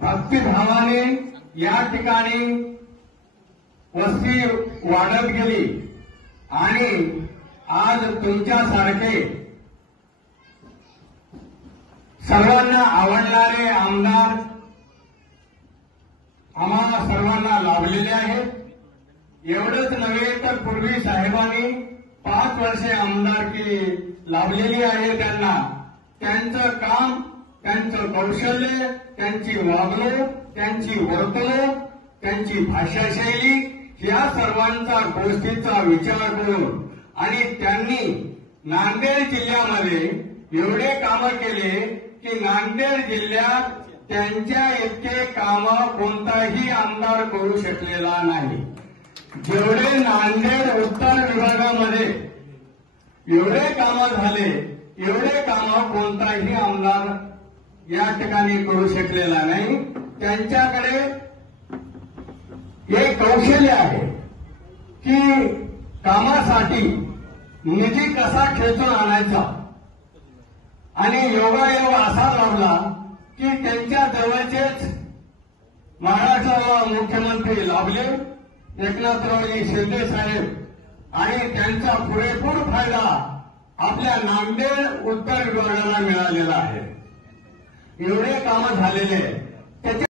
भक्तिभावाने या ठिकाणी वस्ती वाढत गेली आणि आज तुमच्यासारखे सर्वांना आवडणारे आमदार आम्हाला सर्वांना लाभलेले आहेत। एवढंच नव्हे तर पूर्वी साहेबांनी 5 वर्षे आमदारकी लाभलेली आहे त्यांना। त्यांचं काम, त्यांचं कौशल्य, त्यांची वागणूक, त्यांची वर्तणूक, त्यांची भाषाशैली या सर्वांचा गोष्टीचा विचार करून आणि त्यांनी नांदेड जिल्ह्यामध्ये एवढे कामं केले की नांदेड जिल्ह्यात त्यांच्या इतके कामं कोणताही आमदार करू शकलेला नाही। जेवढे नांदेड उत्तर विभागामध्ये एवढे कामं झाले, एवढे कामं कोणताही आमदार या ठिकाणी करू शकलेला नाही। त्यांच्याकडे एक कौशल्य आहे की कामासाठी निधी कसा खेचून आणायचा आणि योगायोग असा लाभला की त्यांच्या जवळचेच महाराष्ट्राला मुख्यमंत्री लाभले एकनाथरावजी शिंदे साहेब आणि त्यांचा पुरेपूर फायदा आपल्या नांदेड उत्तर विभागाला मिळालेला आहे। एवढे कामं झालेले